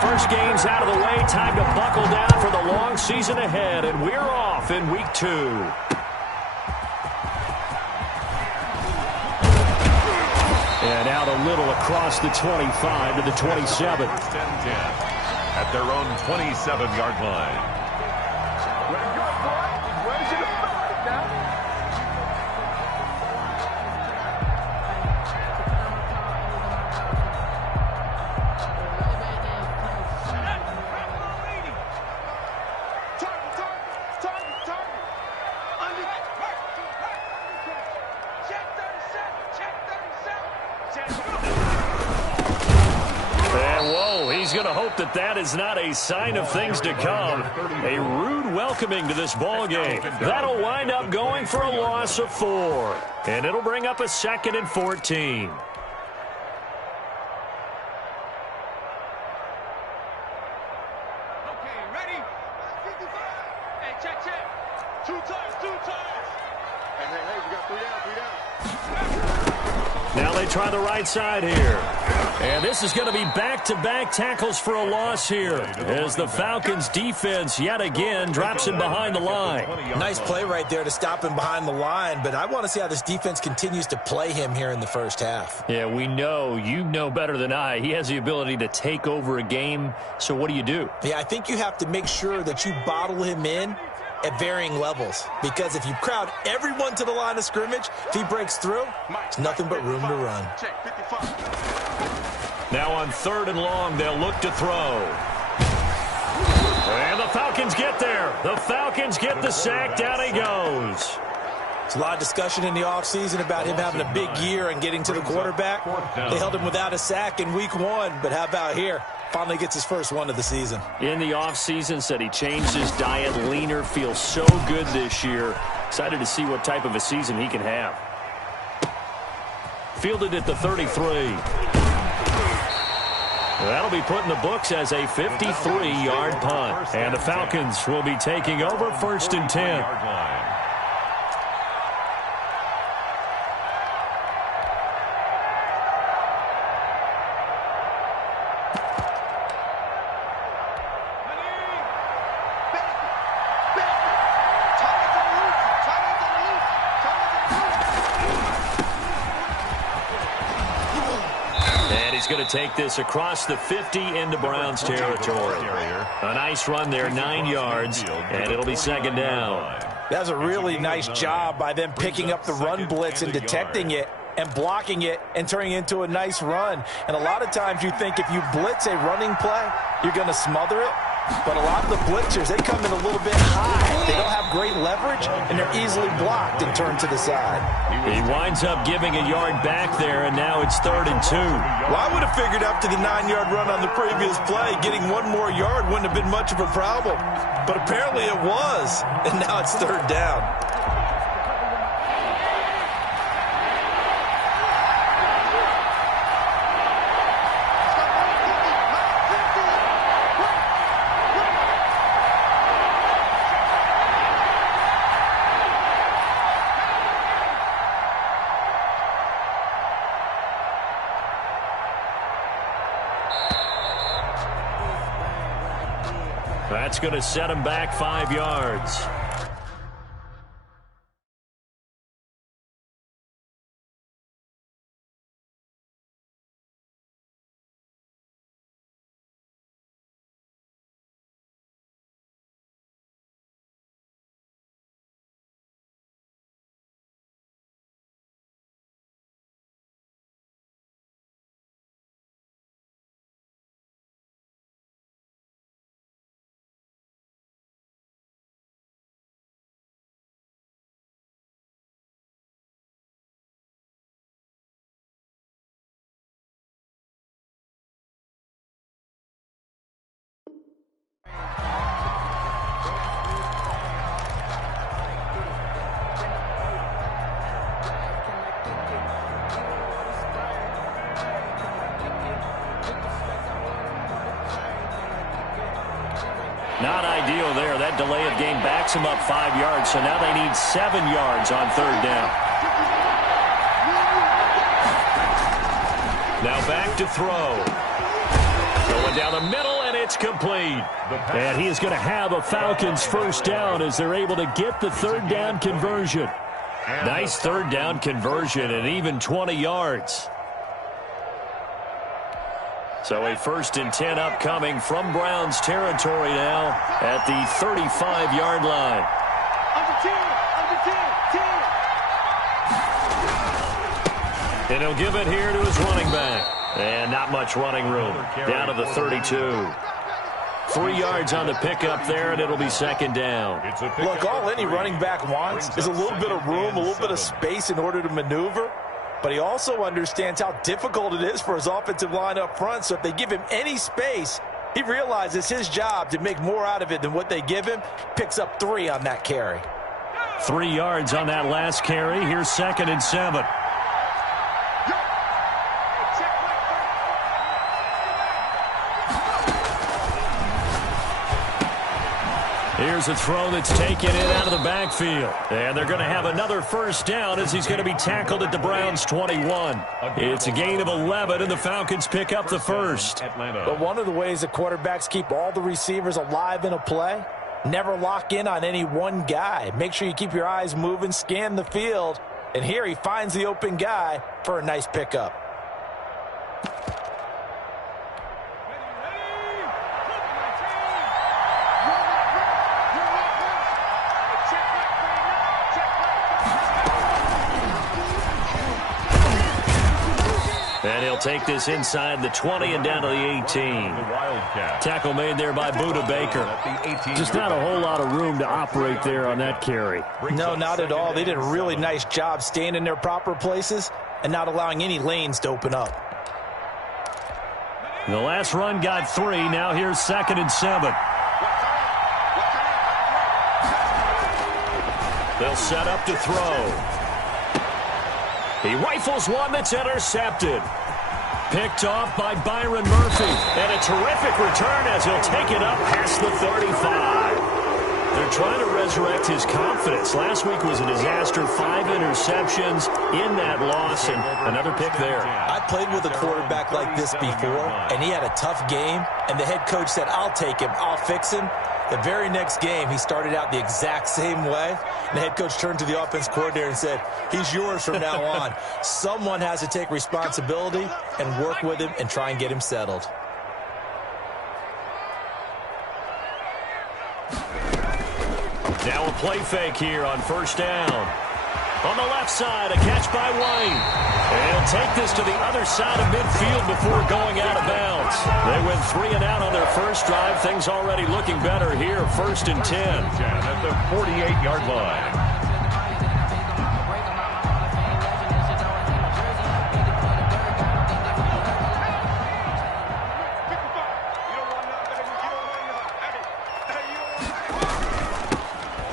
first game's out of the way. Time to buckle down for the long season ahead, and we're off in week 2. And out a little across the 25 to the 27. First and 10 at their own 27-yard line. That is not a sign of things to come. A rude welcoming to this ball game. That'll wind up going for a loss of 4. And it'll bring up a 2nd and 14. Okay, ready? 55. Hey, check. 2 times. Hey, we got 3 down. Now they try the right side here. And this is going to be back-to-back tackles for a loss here as the Falcons defense yet again drops him behind the line. Nice play right there to stop him behind the line, but I want to see how this defense continues to play him here in the first half. Yeah, we know. You know better than I. He has the ability to take over a game, so what do? Yeah, I think you have to make sure that you bottle him in at varying levels, because if you crowd everyone to the line of scrimmage, if he breaks through, it's nothing but room to run. Check 55. Now on 3rd and long, they'll look to throw. And the Falcons get there. The Falcons get the sack. Down he goes. There's a lot of discussion in the offseason about him having a big year and getting to the quarterback. They held him without a sack in week 1, but how about here? Finally gets his first one of the season. In the offseason, said he changed his diet, leaner, feels so good this year. Excited to see what type of a season he can have. Fielded at the 33. That'll be put in the books as a 53-yard punt. And the Falcons will be taking over 1st and 10. Going to take this across the 50 into Browns territory. A nice run there, 9 yards, and it'll be 2nd down. That's a really nice job by them picking up the run blitz and detecting it and blocking it and turning it into a nice run. And a lot of times you think if you blitz a running play, you're going to smother it. But a lot of the blitzers, they come in a little bit high. They don't have great leverage, and they're easily blocked and turned to the side. He winds up giving a yard back there, and now it's 3rd and 2. Well, I would have figured after the 9-yard run on the previous play, getting 1 more yard wouldn't have been much of a problem. But apparently it was, and now it's 3rd down. That's going to set him back 5 yards. Not ideal there. That delay of game backs him up 5 yards, so now they need 7 yards on 3rd down. Now back to throw. Going down the middle, and and it's complete. And he is going to have a Falcons first down as they're able to get the third down conversion. Nice third down conversion and even 20 yards. So a 1st and 10 upcoming from Browns territory now at the 35-yard line. And he'll give it here to his running back. And not much running room. Down to the 32. 3 yards on the pickup there, and it'll be 2nd down. Look, all any running back wants is a little bit of room, a little bit of space in order to maneuver. But he also understands how difficult it is for his offensive line up front. So if they give him any space, he realizes his job to make more out of it than what they give him. Picks up 3 on that carry. 3 yards on that last carry. Here's 2nd and 7. Here's a throw that's taken in out of the backfield. And they're going to have another first down as he's going to be tackled at the Browns' 21. It's a gain of 11, and the Falcons pick up the first. But one of the ways that quarterbacks keep all the receivers alive in a play, never lock in on any one guy. Make sure you keep your eyes moving, scan the field. And here he finds the open guy for a nice pickup. And he'll take this inside the 20 and down to the 18. Tackle made there by Budda Baker. Just not a whole lot of room to operate there on that carry. No, not at all. They did a really nice job staying in their proper places and not allowing any lanes to open up. The last run got 3. Now here's 2nd and 7. They'll set up to throw. He rifles one that's intercepted. Picked off by Byron Murphy. And a terrific return as he'll take it up past the 35. They're trying to resurrect his confidence. Last week was a disaster. 5 interceptions in that loss, and another pick there. I played with a quarterback like this before, and he had a tough game, and the head coach said, I'll take him, I'll fix him. The very next game, he started out the exact same way. And the head coach turned to the offense coordinator and said, he's yours from now on. Someone has to take responsibility and work with him and try and get him settled. Now a play fake here on first down. On the left side, a catch by White. And he'll take this to the other side of midfield before going out of bounds. They went 3 and out on their first drive. Things already looking better here. 1st and 10. At the 48-yard line.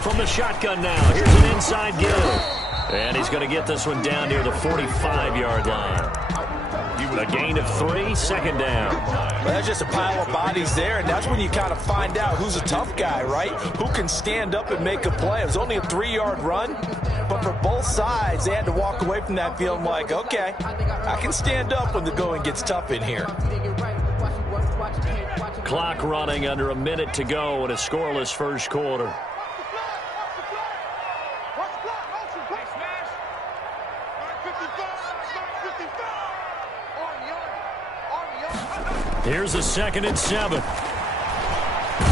From the shotgun now, here's an inside give. And he's going to get this one down near the 45-yard line. A gain of 3, 2nd down. Well, that's just a pile of bodies there, and that's when you kind of find out who's a tough guy, right? Who can stand up and make a play. It was only a 3-yard run, but for both sides, they had to walk away from that feeling like, okay, I can stand up when the going gets tough in here. Clock running under a minute to go in a scoreless first quarter. Here's a 2nd and 7.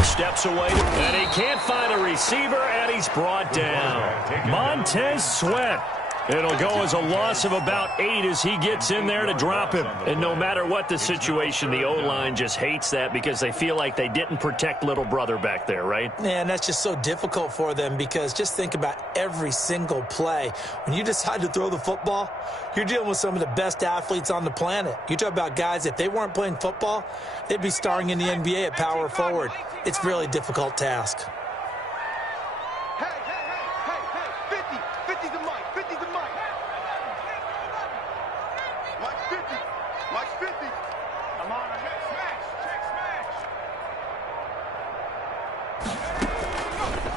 Steps away, and he can't find a receiver, and he's brought down. Montez Sweat. It'll go as a loss of about 8 as he gets in there to drop him. And no matter what the situation, the O-line just hates that because they feel like they didn't protect little brother back there, right? Man, that's just so difficult for them because just think about every single play. When you decide to throw the football, you're dealing with some of the best athletes on the planet. You talk about guys, if they weren't playing football, they'd be starring in the NBA at power forward. It's a really difficult task.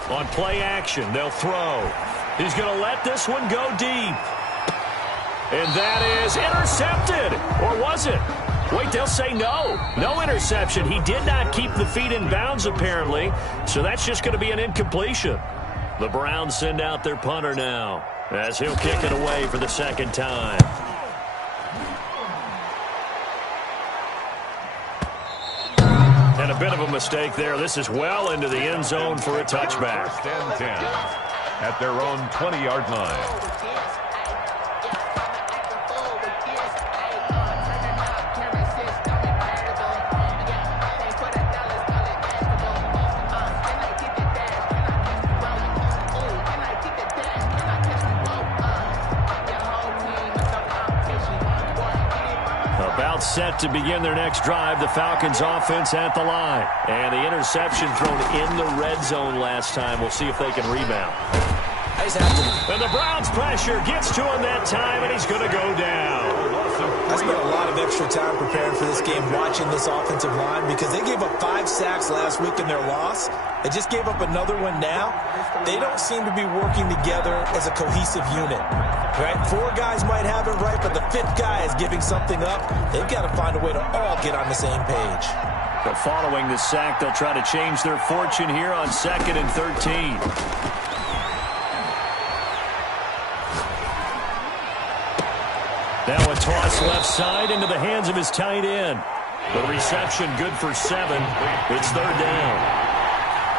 On play action, they'll throw. He's going to let this one go deep. And that is intercepted. Or was it? Wait, they'll say no. No interception. He did not keep the feet in bounds, apparently, so that's just going to be an incompletion. The Browns send out their punter now as he'll kick it away for the second time. And a bit of a mistake there. This is well into the end zone for a touchback. First and 10 at their own 20-yard line. Set to begin their next drive. The Falcons offense at the line. And the interception thrown in the red zone last time. We'll see if they can rebound. And the Browns pressure gets to him that time, and he's going to go down. I spent a lot of extra time preparing for this game watching this offensive line because they gave up 5 sacks last week in their loss. They just gave up another one now. They don't seem to be working together as a cohesive unit. Right? 4 guys might have it right, but the 5th guy is giving something up. They've got to find a way to all get on the same page. But following the sack, they'll try to change their fortune here on 2nd and 13. Now a toss left side into the hands of his tight end. The reception good for 7. It's 3rd down.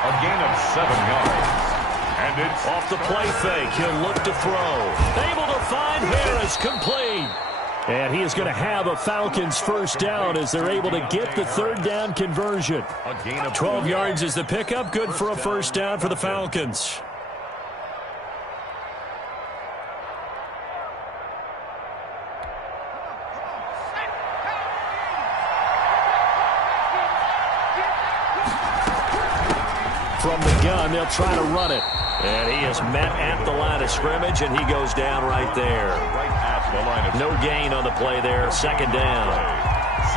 A gain of 7 yards. And it's off the play fake. He'll look to throw. Able to find Harris, complete. And he is going to have a Falcons first down as they're able to get the 3rd down conversion. a gain of 12 yards is the pickup. Good for a first down for the Falcons. From the gun, they'll try to run it. And he is met at the line of scrimmage, and he goes down right there. right at the line of No gain on the play there. 2nd down.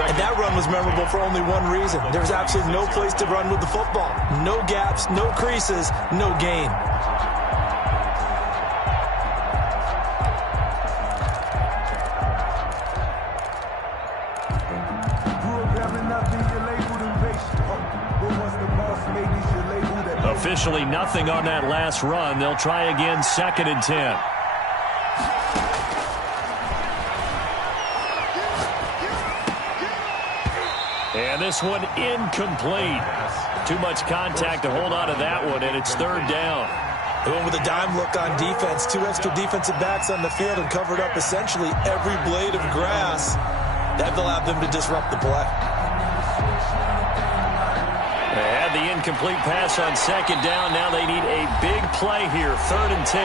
And that run was memorable for only one reason. There was absolutely no place to run with the football. No gaps, no creases, no gain. Officially nothing on that last run. They'll try again, 2nd and 10. And this one incomplete. Too much contact to hold on to that one, and it's 3rd down. They went with a dime look on defense. 2 extra defensive backs on the field and covered up essentially every blade of grass. That allowed them to disrupt the play. They had the incomplete pass on 2nd down. Now they need a big play here, 3rd and 10.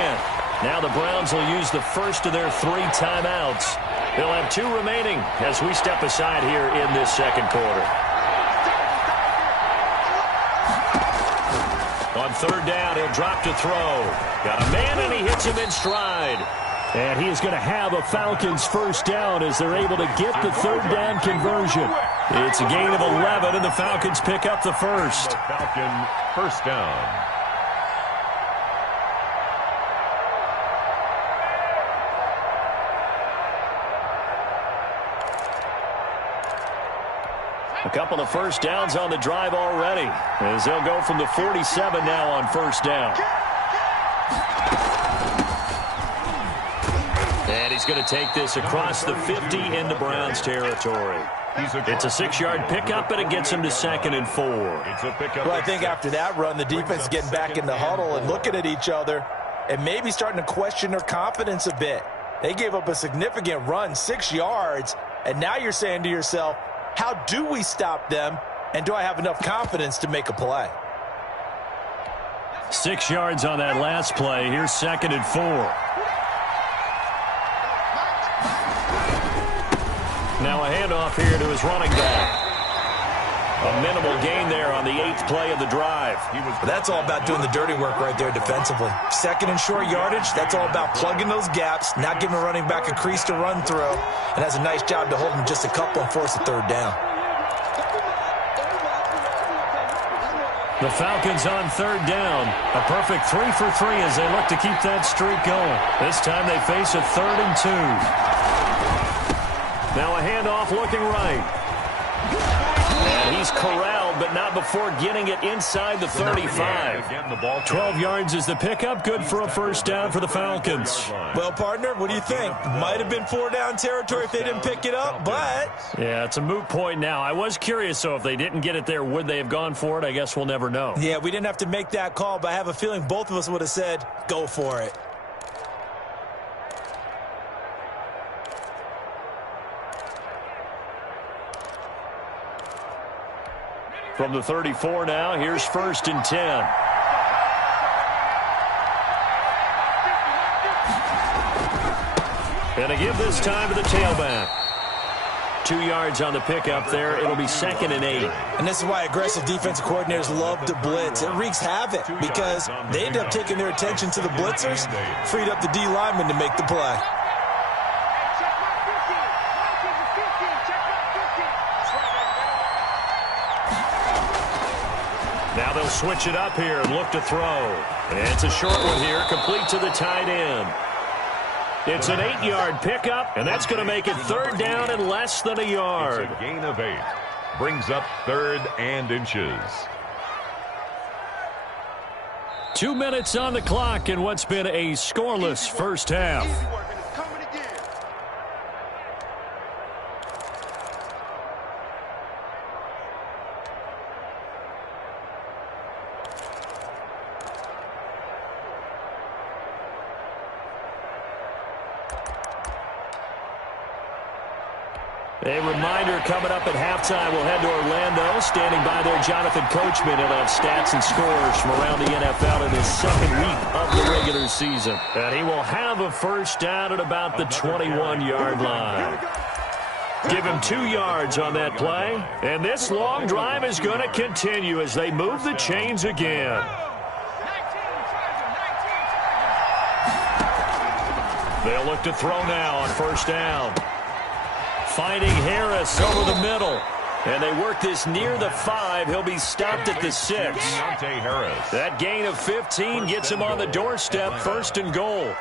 Now the Browns will use the first of their 3 timeouts. They'll have 2 remaining as we step aside here in this 2nd quarter. On 3rd down, he'll drop to throw. Got a man, and he hits him in stride. And he is going to have a Falcons first down as they're able to get the 3rd down conversion. It's a gain of 11, and the Falcons pick up the first. the Falcon first down. A couple of first downs on the drive already as they'll go from the 47 now on first down. And he's going to take this across the 50 into Browns territory. It's a 6-yard pickup, and it gets him to 2nd and 4. It's a pickup. Well, I think after that run, the defense is getting back in the huddle and looking at each other and maybe starting to question their confidence a bit. They gave up a significant run, 6 yards, and now you're saying to yourself, how do we stop them, and do I have enough confidence to make a play? 6 yards on that last play. Here's 2nd and 4. Now a handoff here to his running back. A minimal gain there on the 8th play of the drive. That's all about doing the dirty work right there defensively. 2nd and short yardage, that's all about plugging those gaps, not giving a running back a crease to run through, and has a nice job to hold him just a couple and force a 3rd down. The Falcons on 3rd down. A perfect 3 for 3 as they look to keep that streak going. This time they face a 3rd and 2. Now a handoff looking right. he's corralled, but not before getting it inside the 35. 12 yards is the pickup. Good for a first down for the Falcons. Well, partner, what do you think? Might have been 4-down territory if they didn't pick it up, but... Yeah, it's a moot point now. I was curious, so if they didn't get it there, would they have gone for it? I guess we'll never know. Yeah, we didn't have to make that call, but I have a feeling both of us would have said, go for it. From the 34 now, here's 1st and 10. And a give this time to the tailback. 2 yards on the pickup there. It'll be 2nd and 8. And this is why aggressive defensive coordinators love to blitz. It wreaks havoc because they end up taking their attention to the blitzers, freed up the D lineman to make the play. Now they'll switch it up here and look to throw. And it's a short one here, complete to the tight end. It's an 8-yard pickup, and that's going to make it 3rd down and less than a yard. It's a gain of 8. Brings up 3rd and inches. 2 minutes on the clock in what's been a scoreless first half. A reminder coming up at halftime, we'll head to Orlando. Standing by there, Jonathan Coachman. He'll have stats and scores from around the NFL in his 2nd week of the regular season. And he will have a first down at about the 21-yard line. Give him 2 yards on that play. And this long drive is going to continue as they move the chains again. They'll look to throw now on first down. Finding Harris over the middle. And they work this near the 5. He'll be stopped at the 6. That gain of 15 gets him on the doorstep, 1st and goal.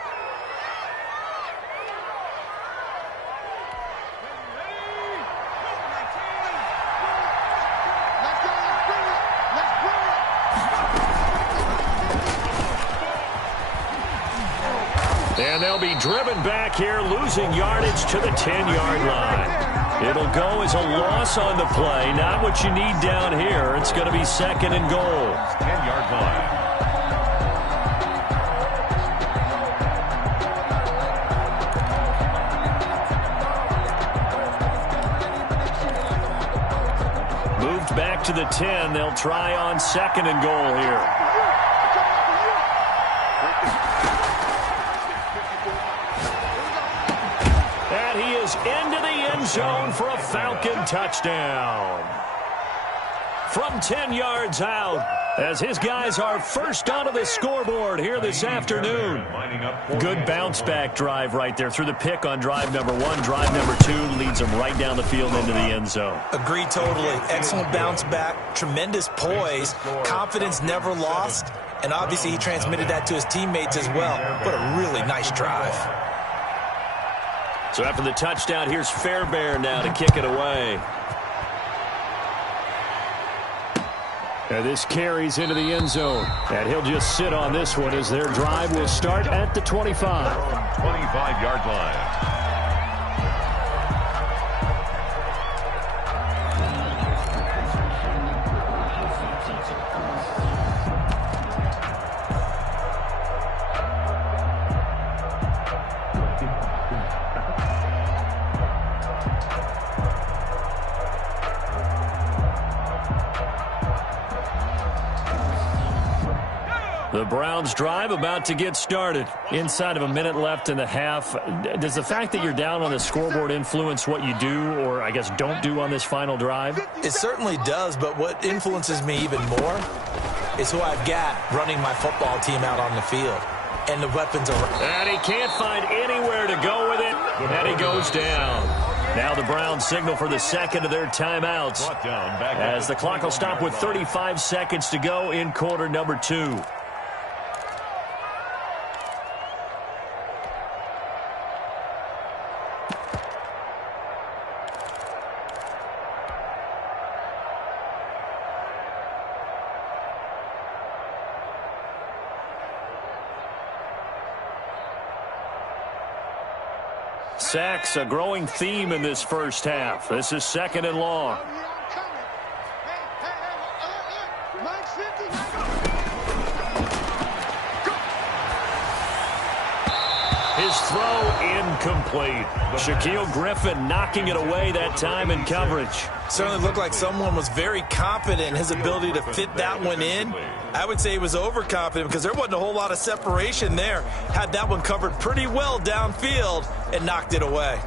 And they'll be driven back here, losing yardage to the 10-yard line. It'll go as a loss on the play. Not what you need down here. It's going to be 2nd and goal. 10-yard line. Moved back to the 10. They'll try on 2nd and goal here. Into the end zone for a Falcon touchdown. From 10 yards out, as his guys are first onto the scoreboard here this afternoon. Good bounce-back drive right there through the pick on drive number 1. Drive number 2 leads them right down the field into the end zone. Agree totally. Excellent bounce-back, tremendous poise, confidence never lost, and obviously he transmitted that to his teammates as well. What a really nice drive. So after the touchdown, here's Fairbairn now to kick it away. And this carries into the end zone. And he'll just sit on this one as their drive will start at the 25. 25-yard line. The Browns drive about to get started. Inside of a minute left in the half. Does the fact that you're down on the scoreboard influence what you do or, I guess, don't do on this final drive? It certainly does, but what influences me even more is who I've got running my football team out on the field. And the weapons are... And he can't find anywhere to go with it, and he goes down. Now the Browns signal for the second of their timeouts as the clock will stop with 35 seconds to go in quarter number 2. Sacks, a growing theme in this first half. This is 2nd and long. His throw incomplete. Shaquille Griffin knocking it away that time in coverage. Certainly looked like someone was very confident in his ability to fit that one in. I would say he was overconfident because there wasn't a whole lot of separation there. Had that one covered pretty well downfield and knocked it away.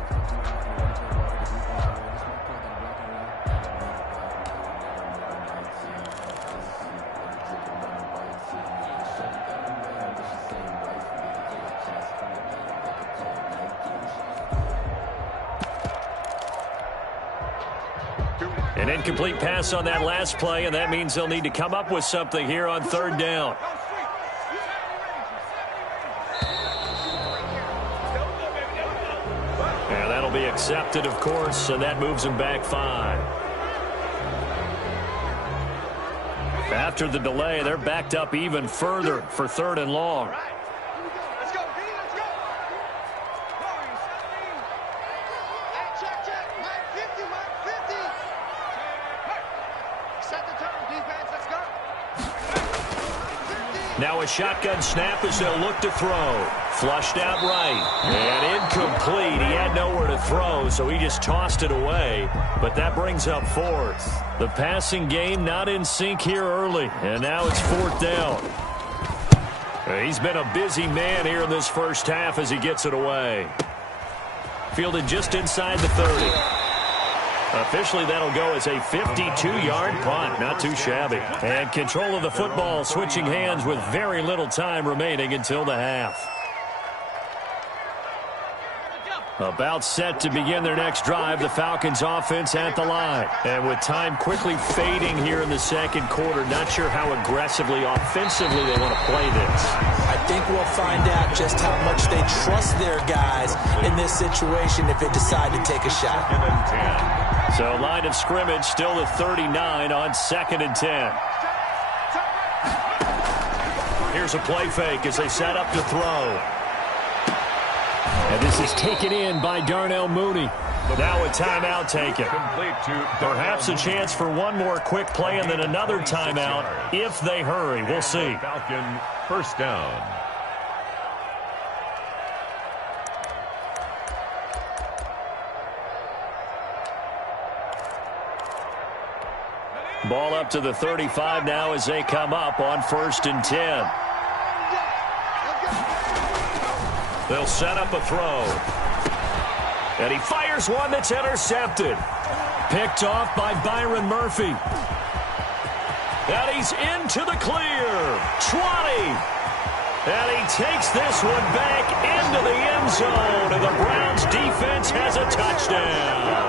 An incomplete pass on that last play, and that means they'll need to come up with something here on 3rd down. And that'll be accepted, of course, and that moves them back 5. After the delay, they're backed up even further for 3rd and long. Now a shotgun snap as they'll look to throw. Flushed out right. And incomplete. He had nowhere to throw, so he just tossed it away. But that brings up 4th. The passing game not in sync here early. And now it's 4th down. He's been a busy man here in this first half as he gets it away. Fielded just inside the 30. Officially, that'll go as a 52-yard punt. Not too shabby. And control of the football switching hands with very little time remaining until the half. About set to begin their next drive, the Falcons offense at the line. And with time quickly fading here in the 2nd quarter, not sure how aggressively, offensively they want to play this. I think we'll find out just how much they trust their guys in this situation if they decide to take a shot. So line of scrimmage still the 39 on 2nd and 10. Here's a play fake as they set up to throw. And this is taken in by Darnell Mooney. Now a timeout taken. Perhaps a chance for one more quick play and then another timeout if they hurry. We'll see. Falcon 1st down. Ball up to the 35 now as they come up on 1st and 10. They'll set up a throw. And he fires one that's intercepted. Picked off by Byron Murphy. And he's into the clear. 20. And he takes this one back into the end zone. And the Browns defense has a touchdown.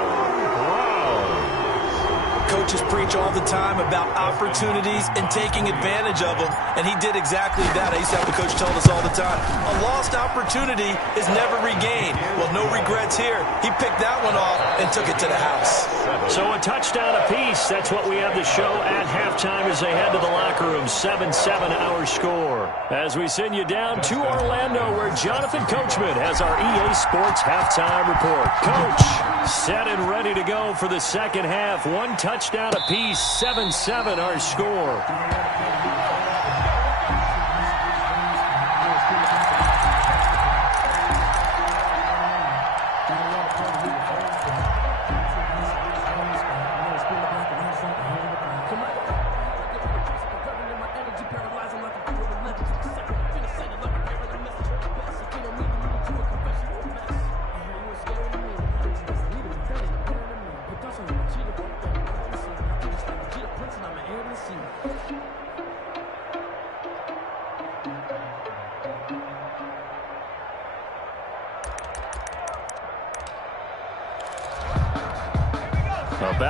Coaches preach all the time about opportunities and taking advantage of them, and he did exactly that. I used to have the coach tell us all the time, a lost opportunity is never regained. Well, no regrets here. He picked that one off and took it to the house. So a touchdown apiece. That's what we have to show at halftime as they head to the locker room. 7-7 our score. As we send you down to Orlando, where Jonathan Coachman has our EA Sports halftime report. Coach, set and ready to go for the 2nd half. One touchdown apiece, 7-7 our score.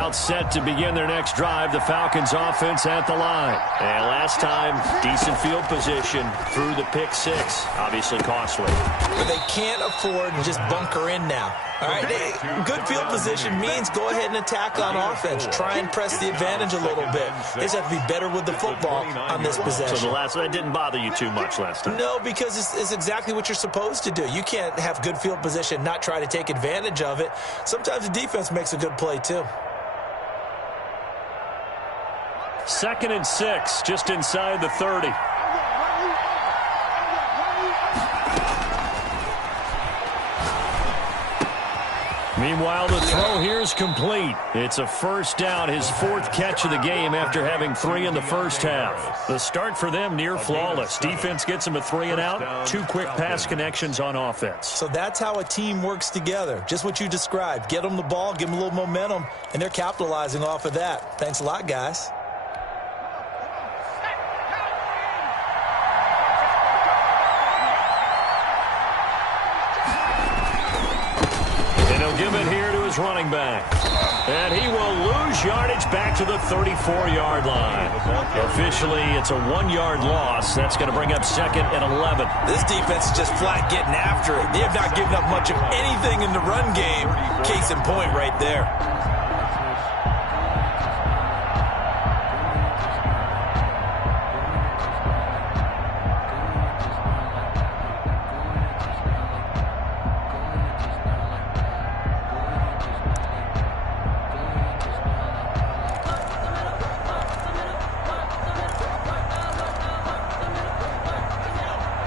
about set to begin their next drive. The Falcons offense at the line. And last time, decent field position through the pick six. Obviously costly. But they can't afford to just bunker in now. All right, good field position means go ahead and attack on offense. Try and press the advantage a little bit. They just have to be better with the football on this possession. So that didn't bother you too much last time? No, because it's exactly what you're supposed to do. You can't have good field position, not try to take advantage of it. Sometimes the defense makes a good play too. 2nd and 6, just inside the 30. Meanwhile, the throw here is complete. It's a first down, his 4th catch of the game after having 3 in the first half. The start for them near flawless. Defense gets them a 3 and out. 2 quick pass connections on offense. So that's how a team works together. Just what you described. Get them the ball, give them a little momentum, and they're capitalizing off of that. Thanks a lot, guys. Give it here to his running back. And he will lose yardage back to the 34-yard line. Officially, it's a 1-yard loss. That's going to bring up 2nd and 11. This defense is just flat getting after it. They have not given up much of anything in the run game. Case in point right there.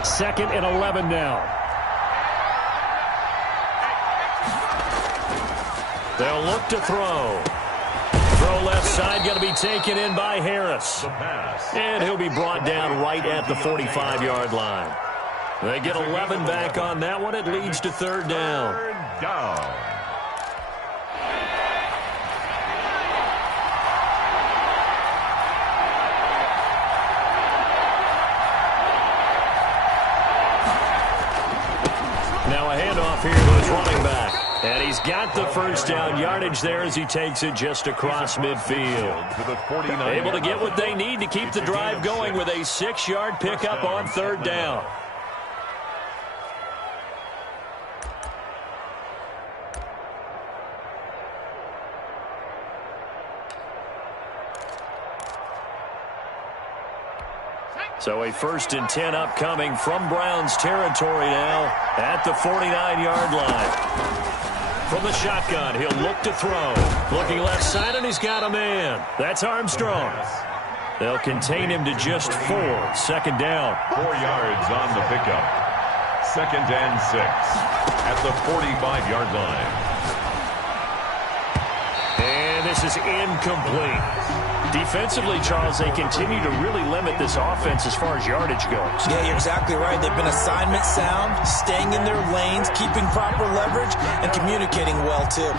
Second and 11 now. They'll look to throw. Throw left side, going to be taken in by Harris. And he'll be brought down right at the 45-yard line. They get 11 back on that one. It leads to 3rd down. Third down. Now a handoff here to his running back. And he's got the first down yardage there as he takes it just across midfield. Able to get what they need to keep the drive going with a 6-yard pickup on 3rd down. So a 1st and 10 upcoming from Browns territory now at the 49-yard line. From the shotgun, he'll look to throw. Looking left side, and he's got a man. That's Armstrong. They'll contain him to just 4. 2nd down. 4 yards on the pickup. 2nd and 6 at the 45-yard line. And this is incomplete. Defensively, Charles, they continue to really limit this offense as far as yardage goes. Yeah, you're exactly right. They've been assignment sound, staying in their lanes, keeping proper leverage, and communicating well, too.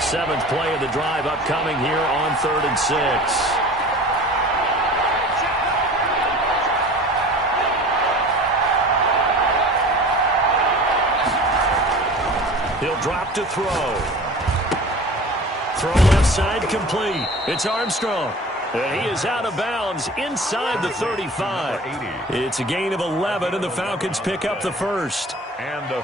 Seventh play of the drive upcoming here on 3rd and 6. He'll drop to throw. Throw left side complete. It's Armstrong. And he is out of bounds inside the 35. It's a gain of 11, and the Falcons pick up the first.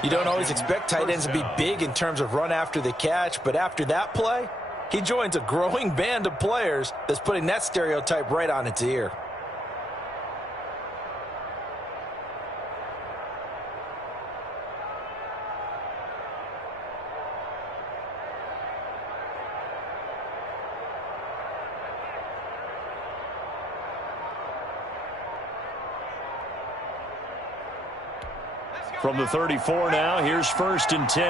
You don't always expect tight ends to be big in terms of run after the catch, but after that play, he joins a growing band of players that's putting that stereotype right on its ear. From the 34 now, here's 1st and 10.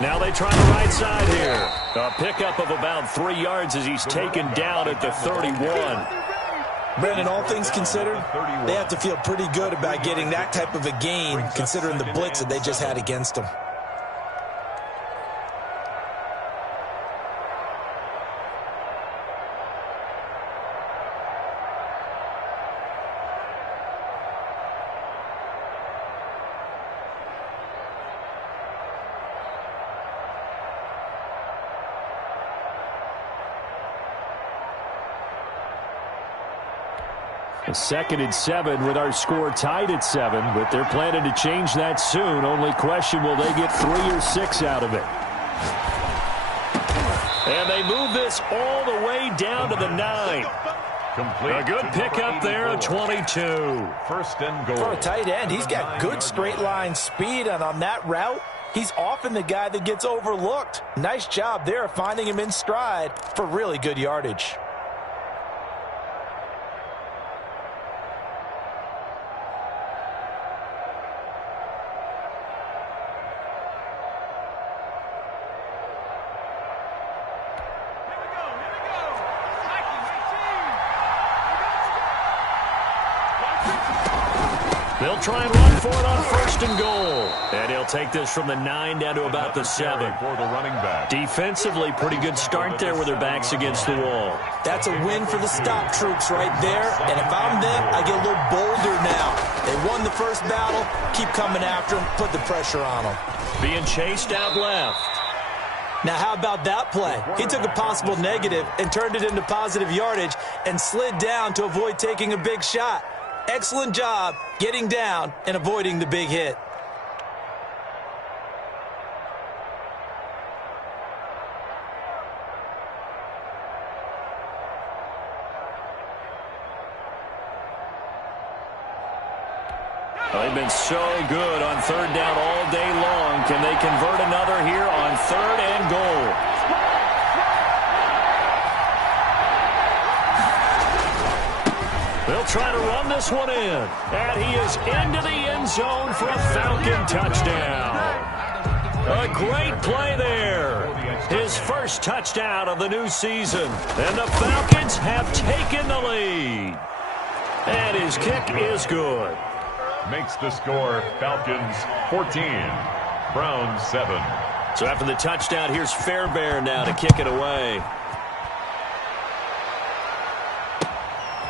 Now they try the right side here. A pickup of about 3 yards as he's taken down at the 31. Brandon, all things considered, they have to feel pretty good about getting that type of a gain considering the blitz that they just had against them. A 2nd and 7 with our score tied at 7, but they're planning to change that soon. Only question, will they get 3 or 6 out of it? And they move this all the way down to the 9. A good pickup there at 22. 1st and goal. For a tight end, he's got good straight line speed, and on that route, he's often the guy that gets overlooked. Nice job there of finding him in stride for really good yardage. They'll try and run for it on 1st and goal. And he'll take this from the 9 down to about the 7. For the running back. Defensively, pretty good start there with their backs against the wall. That's a win for the stop troops right there. And if I'm them, I get a little bolder now. They won the first battle. Keep coming after them. Put the pressure on them. Being chased out left. Now, how about that play? He took a possible negative and turned it into positive yardage and slid down to avoid taking a big shot. Excellent job getting down and avoiding the big hit. Well, they've been so good on 3rd down all day long. Can they convert another here on 3rd and goal? They'll try to run this one in. And he is into the end zone for a Falcon touchdown. A great play there. His first touchdown of the new season. And the Falcons have taken the lead. And his kick is good. Makes the score Falcons 14, Browns 7. So after the touchdown, here's Fairbairn now to kick it away.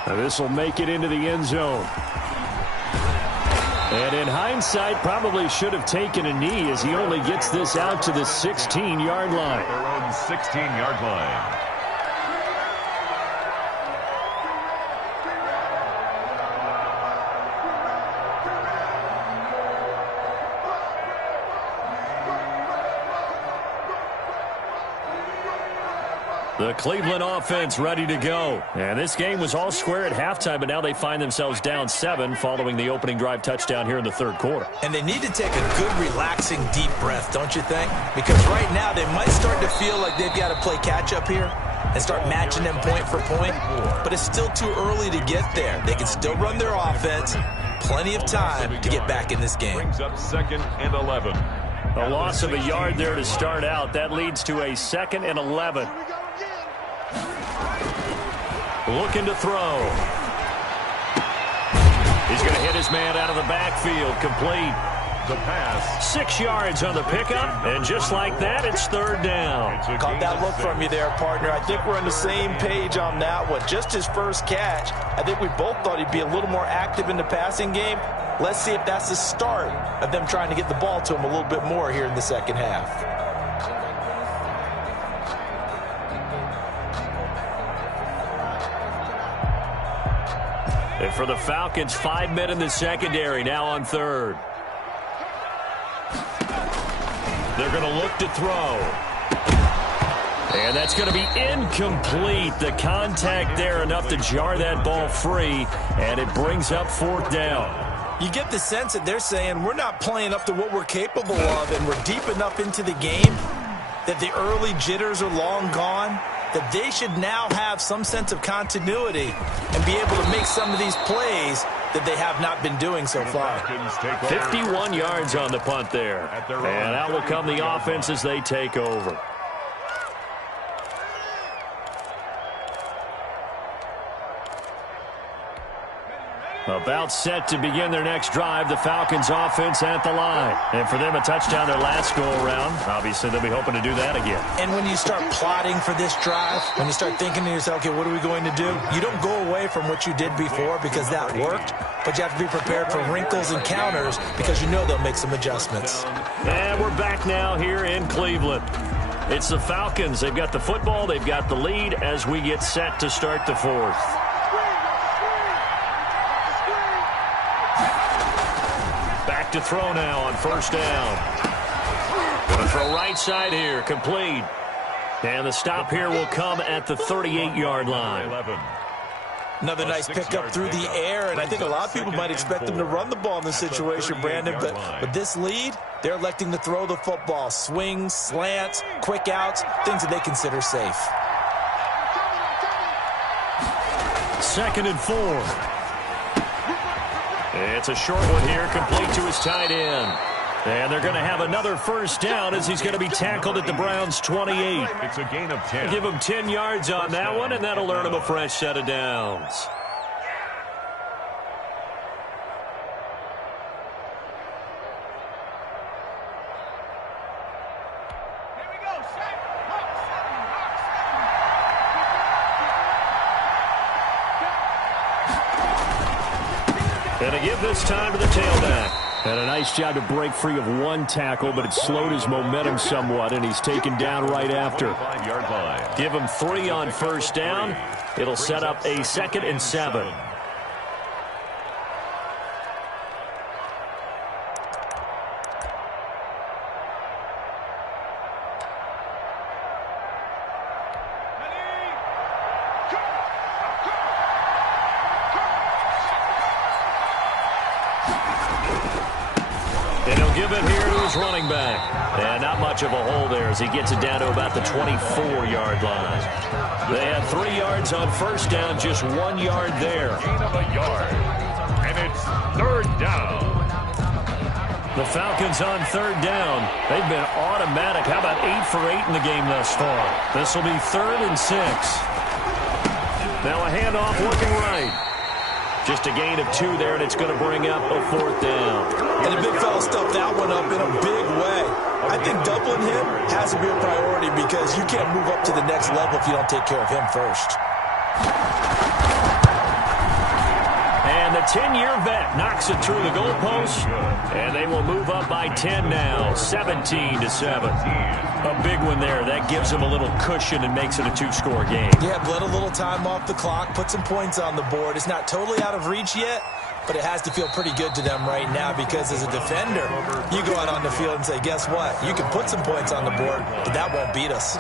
This will make it into the end zone. And in hindsight, probably should have taken a knee as he only gets this out to the 16-yard line. Their own 16-yard line. The Cleveland offense ready to go. And this game was all square at halftime, but now they find themselves down 7 following the opening drive touchdown here in the 3rd quarter. And they need to take a good, relaxing, deep breath, don't you think? Because right now they might start to feel like they've got to play catch-up here and start matching them point for point. But it's still too early to get there. They can still run their offense. Plenty of time to get back in this game. Brings up 2nd and 11. A loss of a yard there to start out. That leads to a 2nd and 11. Looking to throw. He's going to hit his man out of the backfield. Complete. The pass. 6 yards on the pickup, and just like that, it's 3rd down. Caught that look from you there, partner. I think we're on the same page on that one. Just his first catch. I think we both thought he'd be a little more active in the passing game. Let's see if that's the start of them trying to get the ball to him a little bit more here in the second half. And for the Falcons, 5 men in the secondary, now on 3rd. They're going to look to throw. And that's going to be incomplete. The contact there enough to jar that ball free, and it brings up 4th down. You get the sense that they're saying we're not playing up to what we're capable of, and we're deep enough into the game that the early jitters are long gone, that they should now have some sense of continuity and be able to make some of these plays that they have not been doing so far. 51 yards on the punt there. And out will come the offense as they take over. About set to begin their next drive, the Falcons offense at the line. And for them, a touchdown their last go-around. Obviously, they'll be hoping to do that again. And when you start plotting for this drive, when you start thinking to yourself, okay, what are we going to do? You don't go away from what you did before because that worked, but you have to be prepared for wrinkles and counters because you know they'll make some adjustments. And we're back now here in Cleveland. It's the Falcons. They've got the football. They've got the lead as we get set to start the 4th. back to throw now on first down. Going to throw right side here, complete. And the stop here will come at the 38-yard line. Another nice pickup through the air, and I think a lot of people might expect them to run the ball in this situation, Brandon, but with this lead, they're electing to throw the football. Swings, slants, quick outs, things that they consider safe. 2nd and 4. It's a short one here, complete to his tight end. And they're going to have another first down as he's going to be tackled at the Browns' 28. It's a gain of 10. Give him 10 yards on that one, and that'll earn him a fresh set of downs. And a give this time to the tailback. And a nice job to break free of one tackle, but it slowed his momentum somewhat, and he's taken down right after. Give him 3 on first down. It'll set up a 2nd and 7. And he'll give it here to his running back. And not much of a hole there as he gets it down to about the 24-yard line. They had 3 yards on first down, just 1 yard there. Gain of a yard. And it's 3rd down. The Falcons on 3rd down. They've been automatic. How about 8 for 8 in the game thus far? This will be 3rd and 6. Now a handoff looking right. Just a gain of 2 there, and it's going to bring up a 4th down. And the big fella stuffed that one up in a big way. I think doubling him has to be a priority because you can't move up to the next level if you don't take care of him first. And the 10-year vet knocks it through the goalpost, and they will move up by 10 now, 17-7. A big one there. That gives them a little cushion and makes it a 2-score game. Yeah, bled a little time off the clock, put some points on the board. It's not totally out of reach yet, but it has to feel pretty good to them right now because as a defender, you go out on the field and say, guess what? You can put some points on the board, but that won't beat us.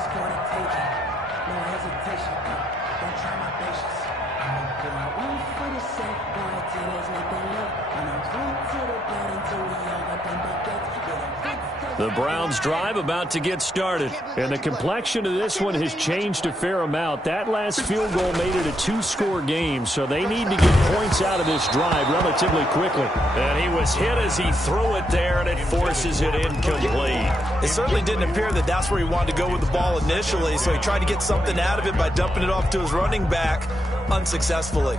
The Browns drive about to get started, and the complexion of this one has changed a fair amount. That last field goal made it a 2-score game, so they need to get points out of this drive relatively quickly. And he was hit as he threw it there, and it forces it incomplete. It certainly didn't appear that that's where he wanted to go with the ball initially, so he tried to get something out of it by dumping it off to his running back unsuccessfully.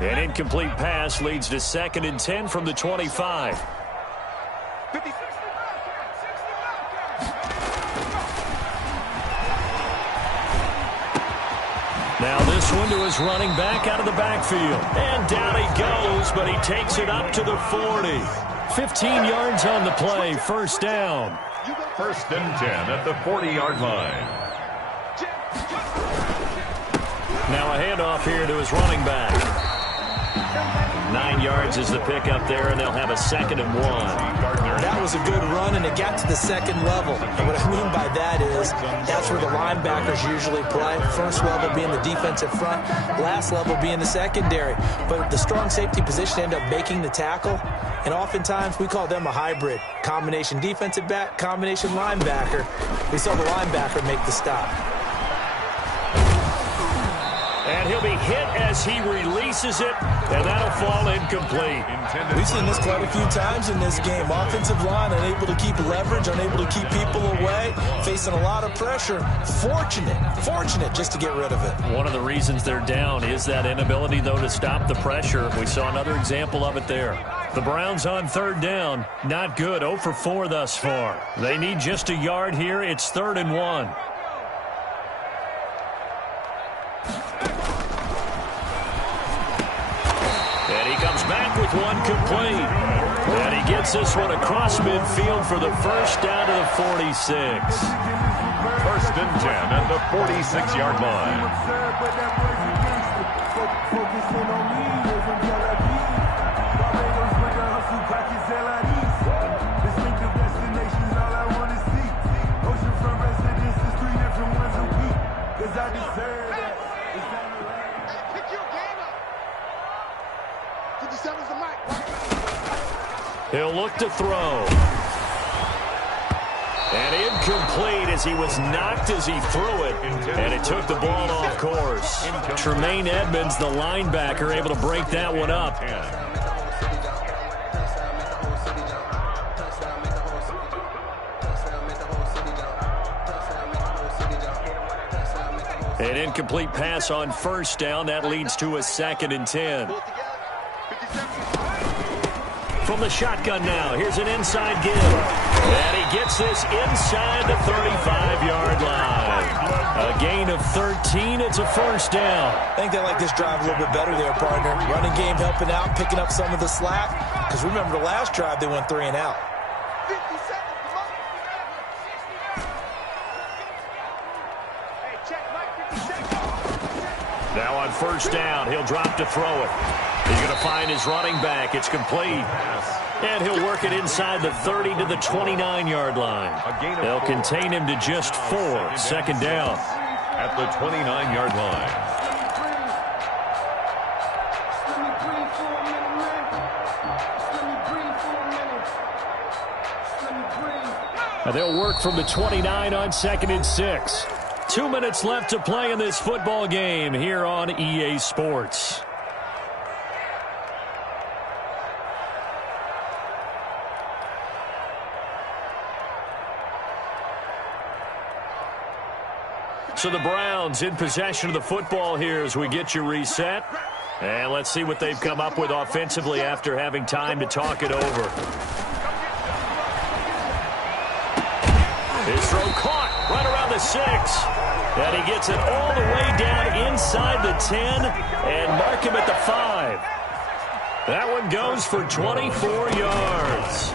An incomplete pass leads to 2nd and 10 from the 25. Now this one to his running back out of the backfield. And down he goes, but he takes it up to the 40. 15 yards on the play, first down. 1st and 10 at the 40-yard line. Now a handoff here to his running back. 9 yards is the pickup there, and they'll have a 2nd and 1. That was a good run, and it got to the 2nd level. And what I mean by that is that's where the linebackers usually play. First level being the defensive front, last level being the secondary. But the strong safety position ended up making the tackle, and oftentimes we call them a hybrid. Combination defensive back, combination linebacker. We saw the linebacker make the stop. And he'll be hit as he releases it, and that'll fall incomplete. We've seen this quite a few times in this game. Offensive line unable to keep leverage, unable to keep people away, facing a lot of pressure. Fortunate just to get rid of it. One of the reasons they're down is that inability, though, to stop the pressure. We saw another example of it there. The Browns on 3rd down. Not good. 0 for 4 thus far. They need just a yard here. It's 3rd and 1. Back with one complete. And he gets this one across midfield for the first down to the 46. 1st and 10 at the 46-yard line. back to throw. And incomplete as he was knocked as he threw it, and it took the ball off course. Tremaine Edmonds, the linebacker, able to break that one up. An incomplete pass on first down. That leads to a 2nd and 10. From the shotgun now, here's an inside give. And he gets this inside the 35-yard line. A gain of 13. It's a first down. I think they like this drive a little bit better there, partner. Running game helping out, picking up some of the slack. Because remember the last drive, they went 3 and out. 50 seconds. Come on. Hey, check, Mike, 50 seconds. Now on first down, he'll drop to throw it. He's going to find his running back. It's complete. And he'll work it inside the 30 to the 29-yard line. They'll contain him to just 4. 2nd down. At the 29-yard line. They'll work from the 29 on 2nd and 6. 2 minutes left to play in this football game here on EA Sports. So the Browns in possession of the football here as we get you reset. And let's see what they've come up with offensively after having time to talk it over. His throw caught right around the 6. And he gets it all the way down inside the 10 and mark him at the 5. That one goes for 24 yards.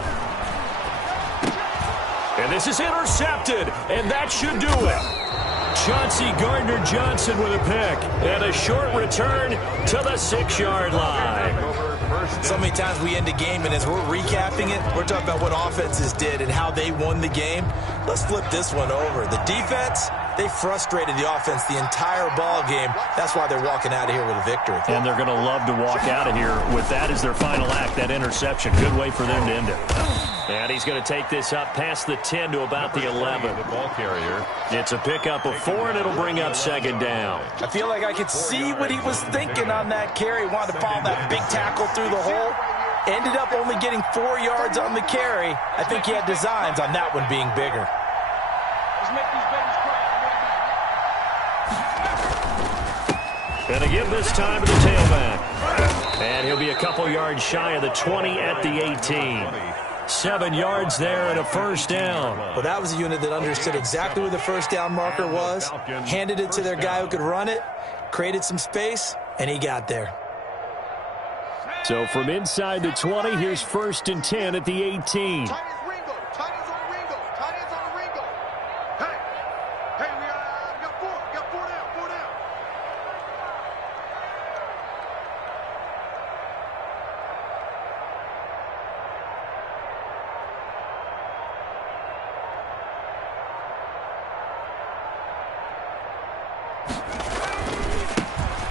And this is intercepted, and that should do it. Chauncey Gardner-Johnson with a pick. And a short return to the 6-yard line. So many times we end a game, and as we're recapping it, we're talking about what offenses did and how they won the game. Let's flip this one over. The defense, they frustrated the offense the entire ball game. That's why they're walking out of here with a victory. And they're going to love to walk out of here with that as their final act, that interception. Good way for them to end it. And he's going to take this up past the 10 to about the 11. The ball carrier. It's a pickup of 4, and it'll bring up 2nd down. I feel like I could see what he was thinking on that carry. Wanted to follow that big tackle through the hole. Ended up only getting 4 yards on the carry. I think he had designs on that one being bigger. Let's make these babies cry. And again this time to the tailback. And he'll be a couple yards shy of the 20 at the 18. 7 yards there and a first down. Well, that was a unit that understood exactly where the first down marker was, handed it to their guy who could run it, created some space, and he got there. So from inside the 20, here's 1st and 10 at the 18. Tight ends Ringo. Tight ends on Ringo. Tight ends on Ringo. Hey, we got 4. We got 4 down. 4 down.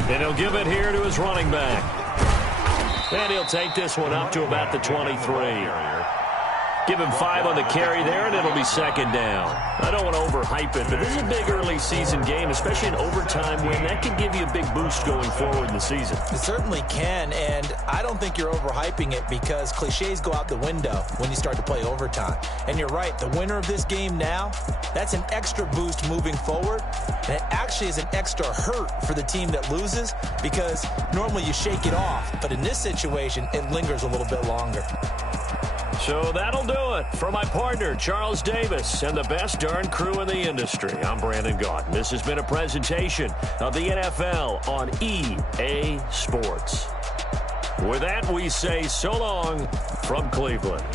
And he'll give it here to his running back. And he'll take this one up to about the 23. Give him 5 on the carry there, and it'll be 2nd down. I don't want to overhype it, but this is a big early season game, especially an overtime win. That could give you a big boost going forward in the season. It certainly can, and I don't think you're overhyping it because cliches go out the window when you start to play overtime. And you're right, the winner of this game now, that's an extra boost moving forward, and it actually is an extra hurt for the team that loses because normally you shake it off, but in this situation, it lingers a little bit longer. So that'll do it. For my partner, Charles Davis, and the best darn crew in the industry, I'm Brandon Gaudin. This has been a presentation of the NFL on EA Sports. With that, we say so long from Cleveland.